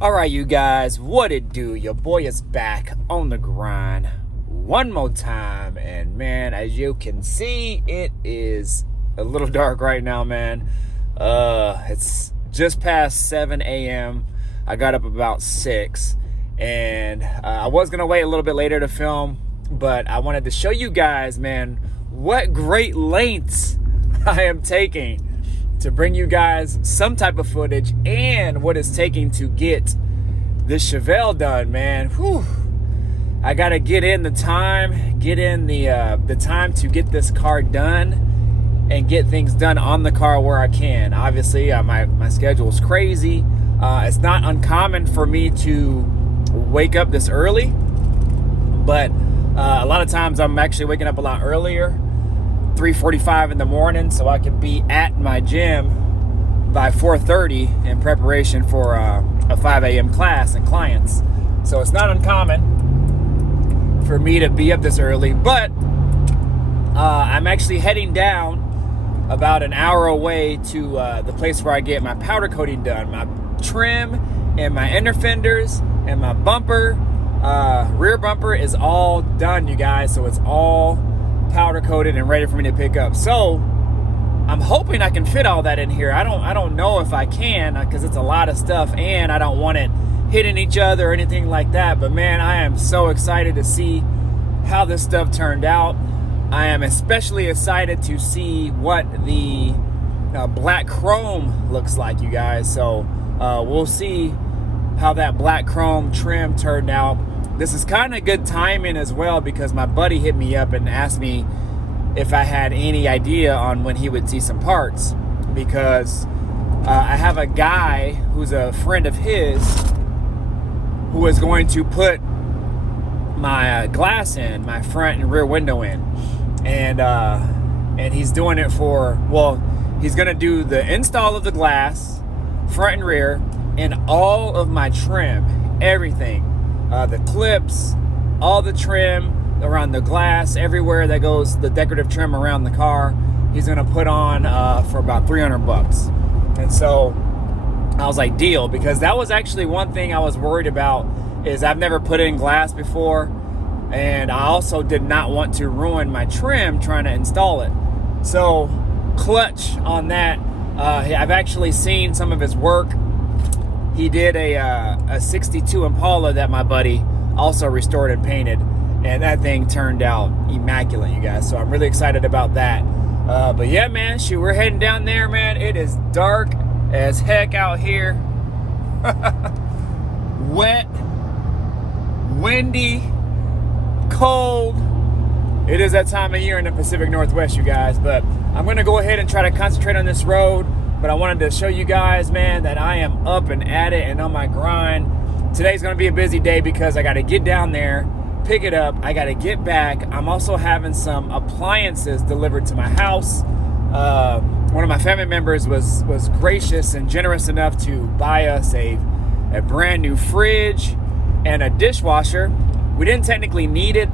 All right, you guys, what it do? Your boy is back on the grind one more time. And man, as you can see, it is a little dark right now, man. It's just past 7 a.m. I got up about 6. And I was going to wait a little bit later to film, but I wanted to show you guys, man, what great lengths I am taking to bring you guys some type of footage and what it's taking to get this Chevelle done, man. Whew. I gotta get in the time to get this car done and get things done on the car where I can. Obviously, my schedule is crazy. It's not uncommon for me to wake up this early, but a lot of times I'm actually waking up a lot earlier, 3:45 in the morning, so I can be at my gym by 4:30 in preparation for a 5 a.m. class and clients. So it's not uncommon for me to be up this early, but I'm actually heading down about an hour away to the place where I get my powder coating done. My trim and my inner fenders and my bumper, rear bumper is all done, you guys. So it's all powder coated and ready for me to pick up. So I'm hoping I can fit all that in here. I don't know if I can, because it's a lot of stuff and I don't want it hitting each other or anything like that. But man, I am so excited to see how this stuff turned out. I am especially excited to see what the black chrome looks like, you guys. So we'll see how that black chrome trim turned out. This is kind of good timing as well, because my buddy hit me up and asked me if I had any idea on when he would see some parts, because I have a guy who's a friend of his who is going to put my glass in, my front and rear window in, and he's doing it for, well, he's going to do the install of the glass, front and rear, and all of my trim, everything. The clips, all the trim around the glass, everywhere that goes, the decorative trim around the car, he's gonna put on for about $300. And so I was like, deal, because that was actually one thing I was worried about, is I've never put in glass before, and I also did not want to ruin my trim trying to install it. So clutch on that. I've actually seen some of his work. He did a 62 Impala that my buddy also restored and painted, and that thing turned out immaculate, you guys. So I'm really excited about that. But yeah, man, shoot, we're heading down there, man. It is dark as heck out here. Wet, windy, cold. It is that time of year in the Pacific Northwest, you guys. But I'm gonna go ahead and try to concentrate on this road. But I wanted to show you guys, man, that I am up and at it and on my grind. Today's gonna be a busy day because I gotta get down there, pick it up, I gotta get back. I'm also having some appliances delivered to my house. One of my family members was gracious and generous enough to buy us a brand new fridge and a dishwasher. We didn't technically need it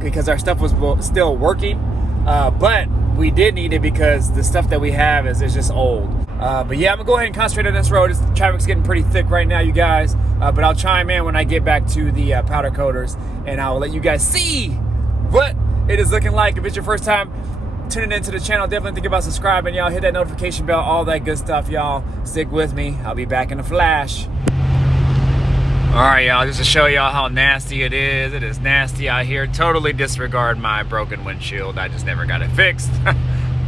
because our stuff was still working, but we did need it because the stuff that we have is just old. But yeah, I'm gonna go ahead and concentrate on this road. Traffic's getting pretty thick right now, you guys. But I'll chime in when I get back to the powder coaters, and I'll let you guys see what it is looking like. If it's your first time tuning into the channel, definitely think about subscribing, y'all. Hit that notification bell, all that good stuff, y'all. Stick with me. I'll be back in a flash. All right, y'all, just to show y'all how nasty it is. It is nasty out here. Totally disregard my broken windshield. I just never got it fixed.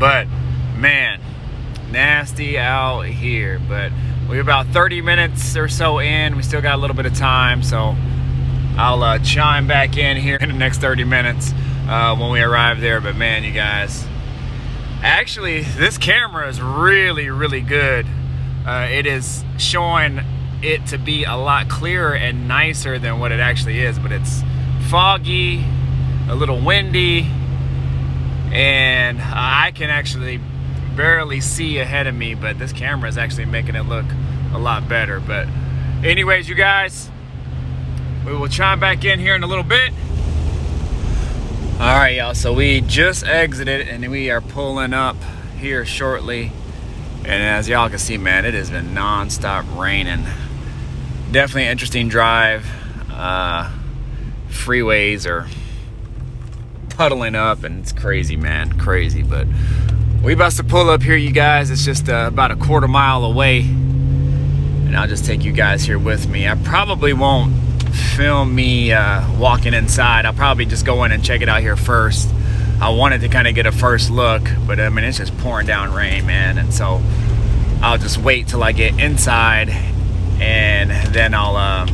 But, man, nasty out here. But we're about 30 minutes or so in. We still got a little bit of time, so I'll chime back in here in the next 30 minutes when we arrive there. But, man, you guys, actually, this camera is really, really good. It is showing it to be a lot clearer and nicer than what it actually is, but it's foggy, a little windy, and I can actually barely see ahead of me, but this camera is actually making it look a lot better. But anyways, you guys, we will chime back in here in a little bit. All right, y'all, so we just exited and we are pulling up here shortly, and as y'all can see, man, it has been non-stop raining. definitely an interesting drive. Freeways are puddling up and it's crazy, man, crazy. But we about to pull up here, you guys. It's just about a quarter mile away, and I'll just take you guys here with me. I probably won't film me walking inside. I'll probably just go in and check it out here first. I wanted to kind of get a first look, but I mean, it's just pouring down rain, man, and so I'll just wait till I get inside, and then I'll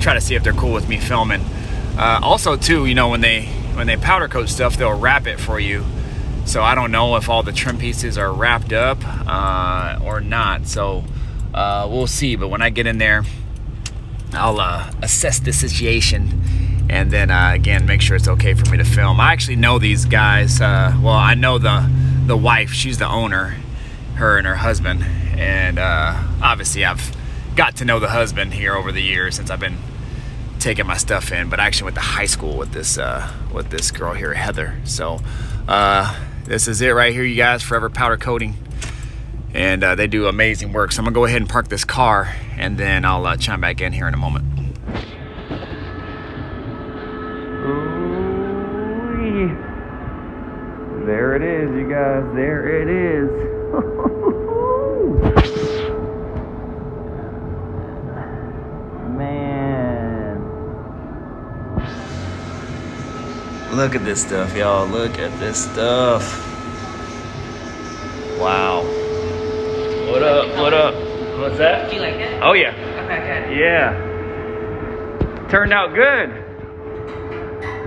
try to see if they're cool with me filming. Also too, you know, when they powder coat stuff, they'll wrap it for you. So I don't know if all the trim pieces are wrapped up or not. So we'll see. But when I get in there, I'll assess the situation, and then again, make sure it's okay for me to film. I actually know these guys. Well, I know the wife. She's the owner, her and her husband, and obviously I've got to know the husband here over the years since I've been taking my stuff in. But I actually went to high school with this girl here, Heather. So this is it right here, you guys. Forever Powder Coating, and they do amazing work. So I'm gonna go ahead and park this car, and then I'll chime back in here in a moment. Ooh, there it is, you guys. There it is. Man, look at this stuff, y'all. Look at this stuff. Wow. What up? What up? What's that? Do you like it? Oh yeah. Okay, good. Yeah. Turned out good.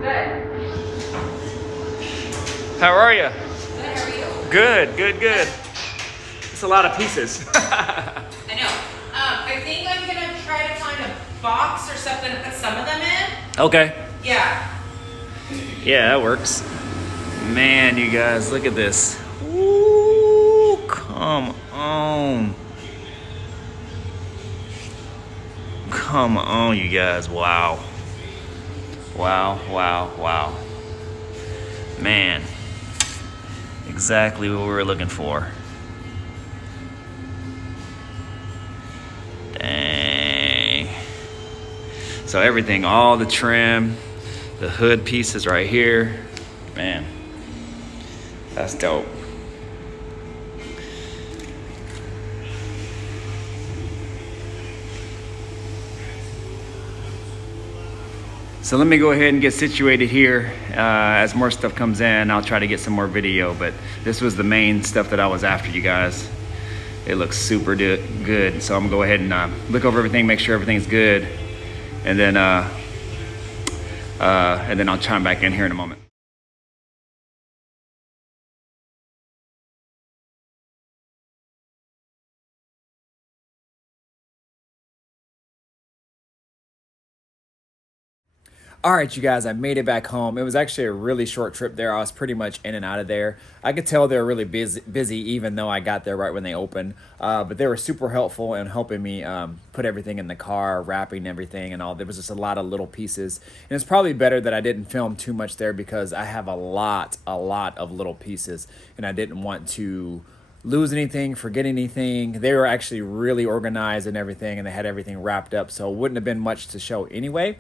Good. How are you? Good, how are you? Good, good, good. It's a lot of pieces. I know. I think I'm gonna try to find a box or something to put some of them in. Okay. Yeah. Yeah, that works. Man, you guys, look at this. Ooh, come on. Come on, you guys. Wow. Wow, wow, wow. Man, exactly what we were looking for. Dang. So everything, all the trim, the hood pieces right here. Man, that's dope. So let me go ahead and get situated here. As more stuff comes in, I'll try to get some more video, but this was the main stuff that I was after, you guys. It looks super good. So I'm gonna go ahead and look over everything, make sure everything's good, and then I'll chime back in here in a moment. All right, you guys, I made it back home. It was actually a really short trip there. I was pretty much in and out of there. I could tell they were really busy even though I got there right when they opened. But they were super helpful in helping me put everything in the car, wrapping everything and all. There was just a lot of little pieces. And it's probably better that I didn't film too much there because I have a lot of little pieces. And I didn't want to lose anything, forget anything. They were actually really organized and everything, and they had everything wrapped up. So it wouldn't have been much to show anyway.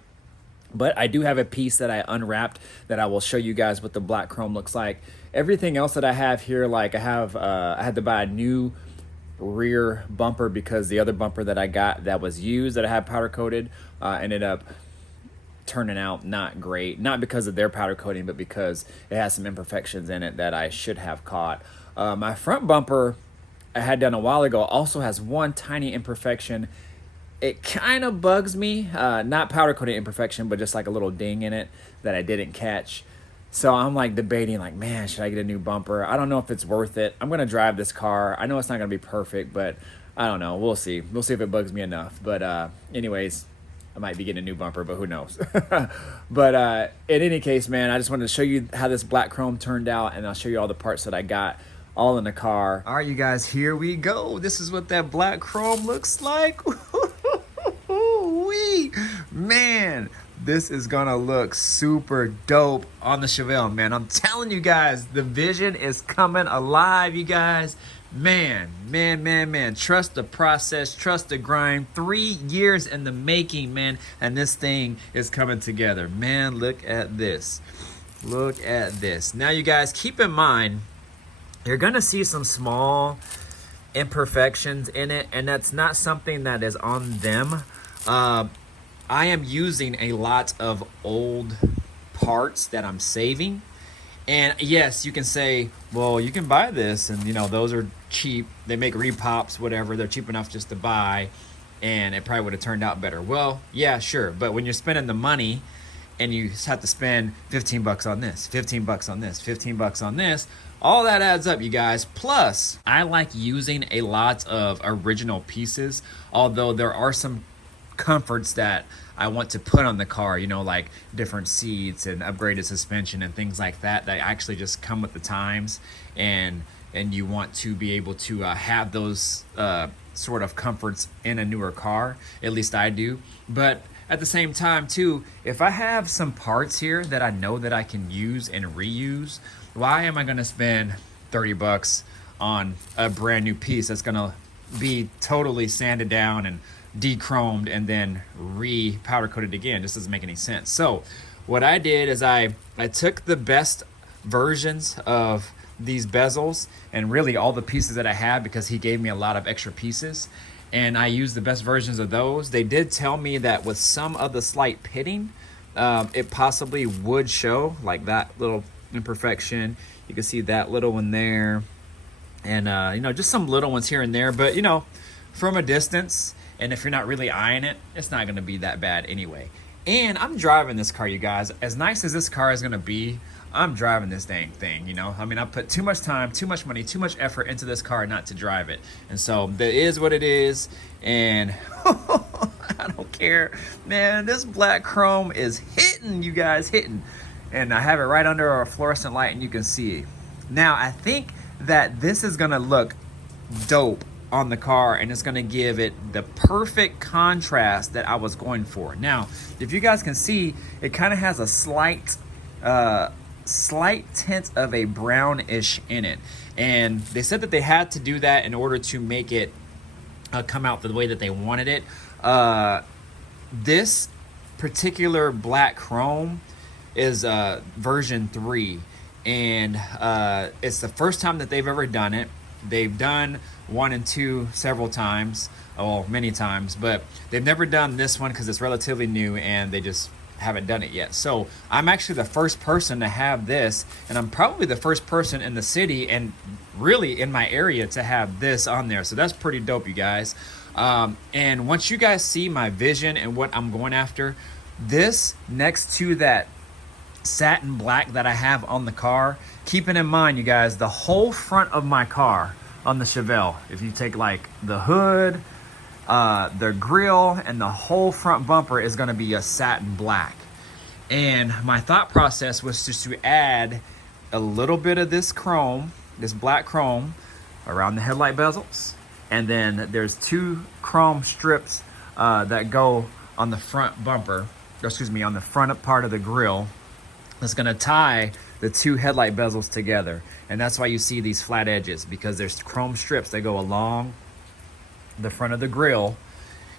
But I do have a piece that I unwrapped that I will show you guys what the black chrome looks like. Everything else that I have here, like I had to buy a new rear bumper because the other bumper that I got that was used that I had powder coated ended up turning out not great. Not because of their powder coating, but because it has some imperfections in it that I should have caught. My front bumper I had done a while ago also has one tiny imperfection. It kind of bugs me, not powder coating imperfection, but just like a little ding in it that I didn't catch. So I'm like debating, like, man, should I get a new bumper? I don't know if it's worth it. I'm gonna drive this car. I know it's not gonna be perfect, but I don't know. We'll see. We'll see if it bugs me enough. But anyways, I might be getting a new bumper, but who knows? But in any case, man, I just wanted to show you how this black chrome turned out, and I'll show you all the parts that I got all in the car. All right, you guys, here we go. This is what that black chrome looks like. Man, this is gonna look super dope on the Chevelle, man. I'm telling you guys, the vision is coming alive, you guys. Man, trust the process, trust the grind. 3 years in the making, man, and this thing is coming together. Man, look at this. Look at this. Now, you guys, keep in mind, you're gonna see some small imperfections in it, and that's not something that is on them. I am using a lot of old parts that I'm saving. And yes, you can say, well, you can buy this, and you know, those are cheap. They make repops, whatever. They're cheap enough just to buy, and it probably would have turned out better. Well, yeah, sure. But when you're spending the money and you have to spend 15 bucks on this, 15 bucks on this, 15 bucks on this, all that adds up, you guys. Plus, I like using a lot of original pieces, although there are some comforts that I want to put on the car, you know, like different seats and upgraded suspension and things like that, that actually just come with the times, and you want to be able to have those sort of comforts in a newer car. At least I do. But at the same time too, if I have some parts here that I know that I can use and reuse, why am I going to spend 30 bucks on a brand new piece that's going to be totally sanded down and de-chromed and then re-powder coated again? This doesn't make any sense. So what I did is I took the best versions of these bezels and really all the pieces that I had, because he gave me a lot of extra pieces, and I used the best versions of those. They did tell me that with some of the slight pitting, it possibly would show, like that little imperfection. You can see that little one there, and you know, just some little ones here and there. But you know, from a distance, and if you're not really eyeing it, it's not going to be that bad anyway. And I'm driving this car, you guys. As nice as this car is going to be, I'm driving this dang thing, you know? I mean, I put too much time, too much money, too much effort into this car not to drive it. And so that is what it is. And I don't care. Man, this black chrome is hitting, you guys, hitting. And I have it right under a fluorescent light, and you can see it. Now, I think that this is going to look dope on the car, and it's going to give it the perfect contrast that I was going for. Now, if you guys can see, it kind of has a slight tint of a brownish in it, and they said that they had to do that in order to make it come out the way that they wanted it. This particular black chrome is version 3, and it's the first time that they've ever done it. They've done 1 and 2 several times, well, many times, but they've never done this one because it's relatively new and they just haven't done it yet. So I'm actually the first person to have this, and I'm probably the first person in the city and really in my area to have this on there. So that's pretty dope, you guys. And once you guys see my vision and what I'm going after, this next to that satin black that I have on the car, keeping in mind, you guys, the whole front of my car on the Chevelle, if you take like the hood, the grill, and the whole front bumper is going to be a satin black. And my thought process was just to add a little bit of this chrome, this black chrome, around the headlight bezels, and then there's 2 chrome strips that go on the front bumper, or excuse me, on the front part of the grill. That's going to tie the 2 headlight bezels together. And that's why you see these flat edges, because there's chrome strips that go along the front of the grill,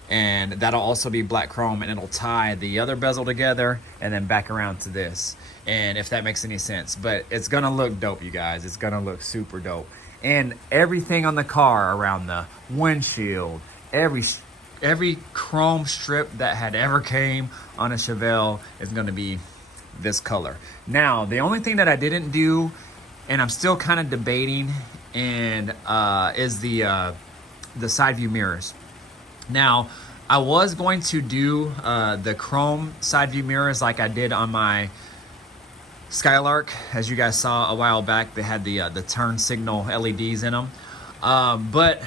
and that'll also be black chrome, and it'll tie the other bezel together and then back around to this. And if that makes any sense, but it's going to look dope, you guys. It's going to look super dope. And everything on the car, around the windshield, every chrome strip that had ever came on a Chevelle is going to be this color. Now, the only thing that I didn't do, and I'm still kind of debating, and is the side view mirrors. Now, I was going to do the chrome side view mirrors like I did on my Skylark. As you guys saw a while back, they had the turn signal LEDs in them, but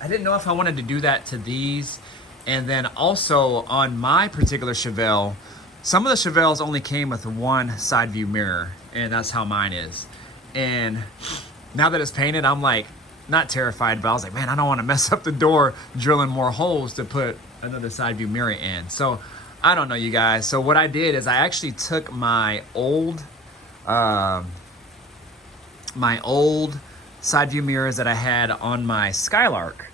I didn't know if I wanted to do that to these. And then also on my particular Chevelle, some of the Chevelles only came with 1 side view mirror, and that's how mine is. And now that it's painted, I'm like, not terrified, but I was like, man, I don't want to mess up the door drilling more holes to put another side view mirror in. So I don't know, you guys. So what I did is I actually took my old side view mirrors that I had on my Skylark,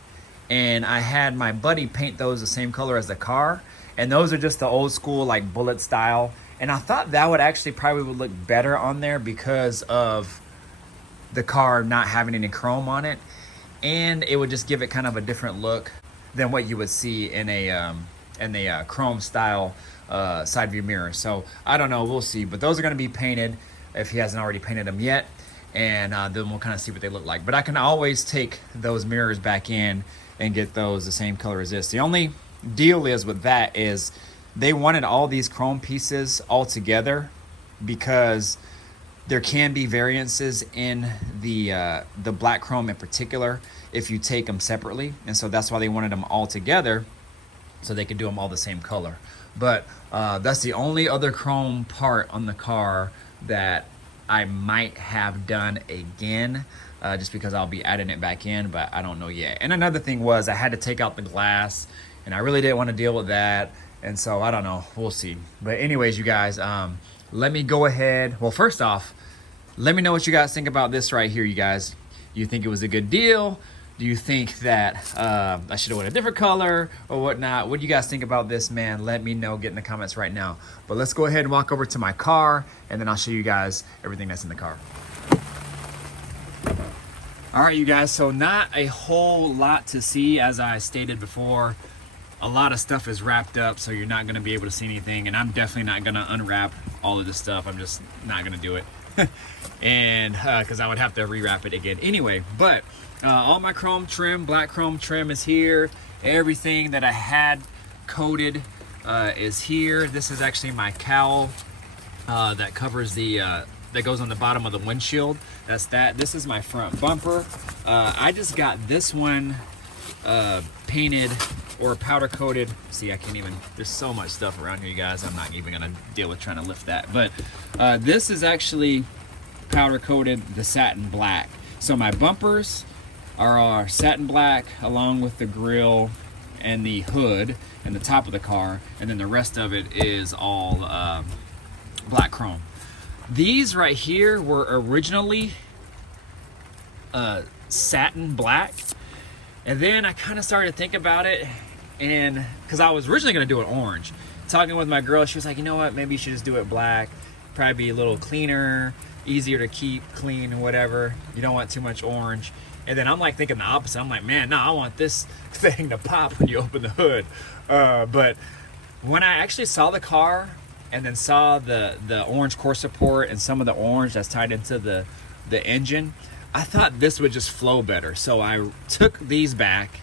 and I had my buddy paint those the same color as the car, and those are just the old school like bullet style, and I thought that would actually probably would look better on there because of the car not having any chrome on it, and it would just give it kind of a different look than what you would see in a chrome style side view mirror. So I don't know, we'll see, but those are going to be painted if he hasn't already painted them yet, and then we'll kind of see what they look like. But I can always take those mirrors back in and get those the same color as this. The only deal is with that is they wanted all these chrome pieces all together because there can be variances in the black chrome in particular if you take them separately, and so that's why they wanted them all together so they could do them all the same color. But that's the only other chrome part on the car that I might have done again, just because I'll be adding it back in, but I don't know yet. And another thing was I had to take out the glass, and I really didn't want to deal with that, and so I don't know, we'll see. But anyways, you guys, let me go ahead. Well, first off, let me know what you guys think about this right here, you guys. Do you think it was a good deal? Do you think that I should have went a different color or whatnot? What do you guys think about this, man? Let me know, get in the comments right now. But let's go ahead and walk over to my car, and then I'll show you guys everything that's in the car. All right, you guys, so not a whole lot to see. As I stated before, a lot of stuff is wrapped up, so you're not gonna be able to see anything, and I'm definitely not gonna unwrap all of this stuff. I'm just not gonna do it. And because I would have to rewrap it again anyway. But all my chrome trim, black chrome trim is here. Everything that I had coated is here. This is actually my cowl that covers the that goes on the bottom of the windshield. That's that. This is my front bumper. I just got this one painted or powder coated. See, I can't even, there's so much stuff around here, you guys. I'm not even gonna deal with trying to lift that. But this is actually powder coated the satin black. So my bumpers are satin black along with the grill and the hood and the top of the car, and then the rest of it is all black chrome. These right here were originally satin black, and then I kind of started to think about it, and because I was originally going to do it orange. Talking with my girl, she was like, you know what, maybe you should just do it black, probably be a little cleaner, easier to keep clean and whatever. You don't want too much orange. And then I'm like thinking the opposite. I'm like, man, no, I want this thing to pop when you open the hood. But when I actually saw the car and then saw the orange core support and some of the orange that's tied into the engine, I thought this would just flow better. So I took these back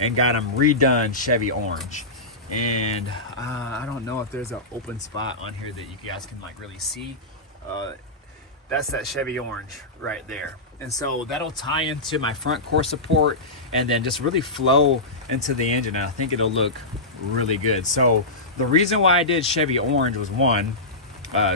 and got them redone Chevy orange. And I don't know if there's an open spot on here that you guys can like really see. That's that Chevy orange right there. And so that'll tie into my front core support and then just really flow into the engine, and I think it'll look really good. So the reason why I did Chevy orange was, one,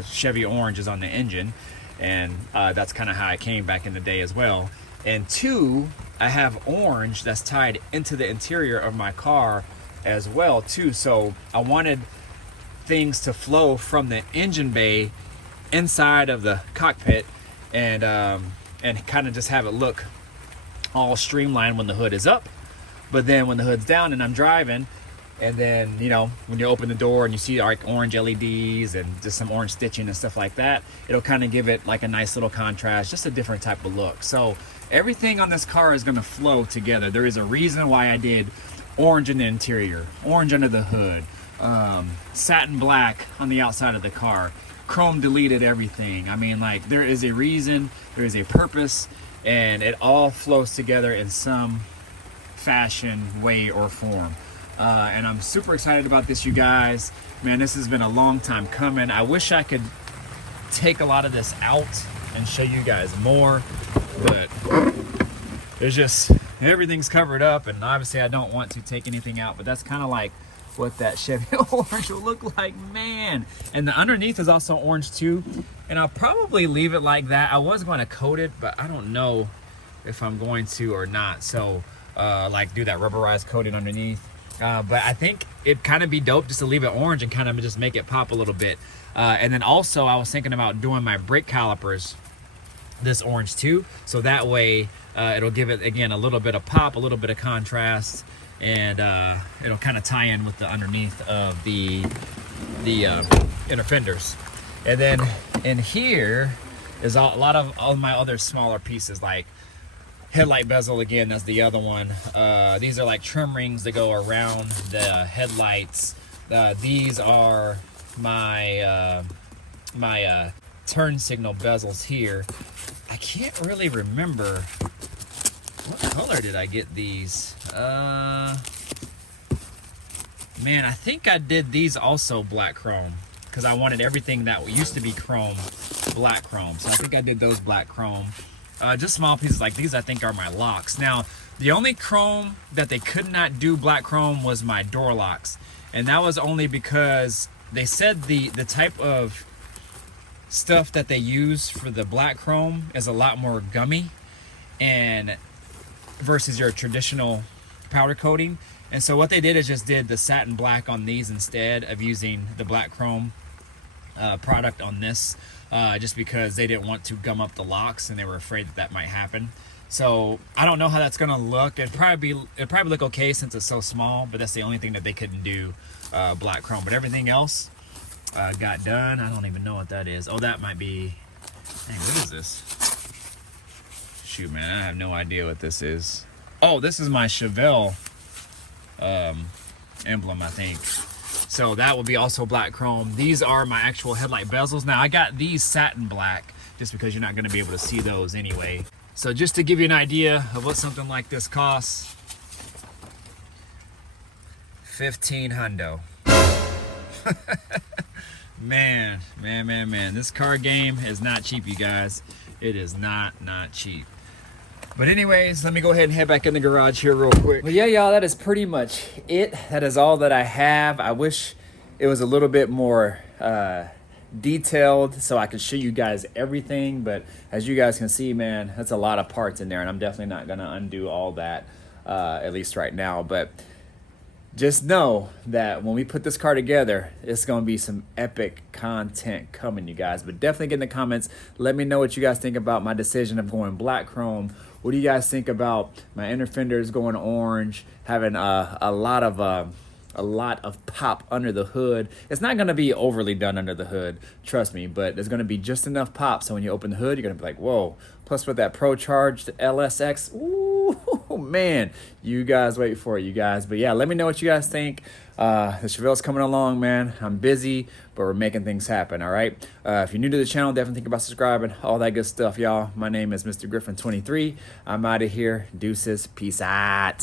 Chevy orange is on the engine, and that's kind of how I came back in the day as well. And two, I have orange that's tied into the interior of my car as well too. So I wanted things to flow from the engine bay inside of the cockpit, and kind of just have it look all streamlined when the hood is up, but then when the hood's down and I'm driving, and then, you know, when you open the door and you see like orange LEDs and just some orange stitching and stuff like that, it'll kind of give it like a nice little contrast, just a different type of look. So everything on this car is going to flow together. There is a reason why I did orange in the interior, orange under the hood, satin black on the outside of the car, chrome deleted everything. I mean, like, there is a reason, there is a purpose, and it all flows together in some fashion, way, or form. And I'm super excited about this, you guys. Man, this has been a long time coming. I wish I could take a lot of this out and show you guys more, but there's just, everything's covered up, and obviously I don't want to take anything out, but that's kind of like what that Chevy orange will look like, man. And the underneath is also orange too, and I'll probably leave it like that. I was going to coat it, but I don't know if I'm going to or not. So like do that rubberized coating underneath, but I think it'd kind of be dope just to leave it orange and kind of just make it pop a little bit. And then also I was thinking about doing my brake calipers this orange too, so that way it'll give it again a little bit of pop, a little bit of contrast, and it'll kind of tie in with the underneath of the inner fenders. And then in here is a lot of all my other smaller pieces, like headlight bezel. Again, that's the other one. These are like trim rings that go around the headlights. These are my my turn signal bezels here. I can't really remember what color did I get these. Man, I think I did these also black chrome, because I wanted everything that used to be chrome black chrome. So I think I did those black chrome. Just small pieces like these I think are my locks. Now, the only chrome that they could not do black chrome was my door locks. And that was only because they said the type of stuff that they use for the black chrome is a lot more gummy and versus your traditional powder coating. And so what they did is just did the satin black on these instead of using the black chrome product on this, just because they didn't want to gum up the locks and they were afraid that that might happen. So I don't know how that's gonna look. It'd probably look okay since it's so small, but that's the only thing that they couldn't do black chrome. But everything else got done. I don't even know what that is. Oh, that might be, dang, what is this? Shoot, man, I have no idea what this is. Oh, this is my Chevelle emblem, I think. So that will be also black chrome. These are my actual headlight bezels. Now I got these satin black just because you're not going to be able to see those anyway. So just to give you an idea of what something like this costs, 15 hundo. Man, this car game is not cheap, you guys. It is not cheap. But anyways, let me go ahead and head back in the garage here real quick. Well, yeah, y'all, that is pretty much it. That is all that I have. I wish it was a little bit more detailed so I could show you guys everything. But as you guys can see, man, that's a lot of parts in there. And I'm definitely not going to undo all that, at least right now. But just know that when we put this car together, it's going to be some epic content coming, you guys. But definitely get in the comments. Let me know what you guys think about my decision of going black chrome. What do you guys think about my inner fenders going orange, having a lot of pop under the hood? It's not going to be overly done under the hood, trust me, but there's going to be just enough pop so when you open the hood, you're going to be like, whoa. Plus with that Procharged LSX, ooh, man, you guys wait for it, you guys. But yeah, let me know what you guys think. The Chevelle's coming along, man. I'm busy, but we're making things happen, all right? If you're new to the channel, definitely think about subscribing, all that good stuff, y'all. My name is Mr. Griffin 23. I'm out of here. Deuces. Peace out.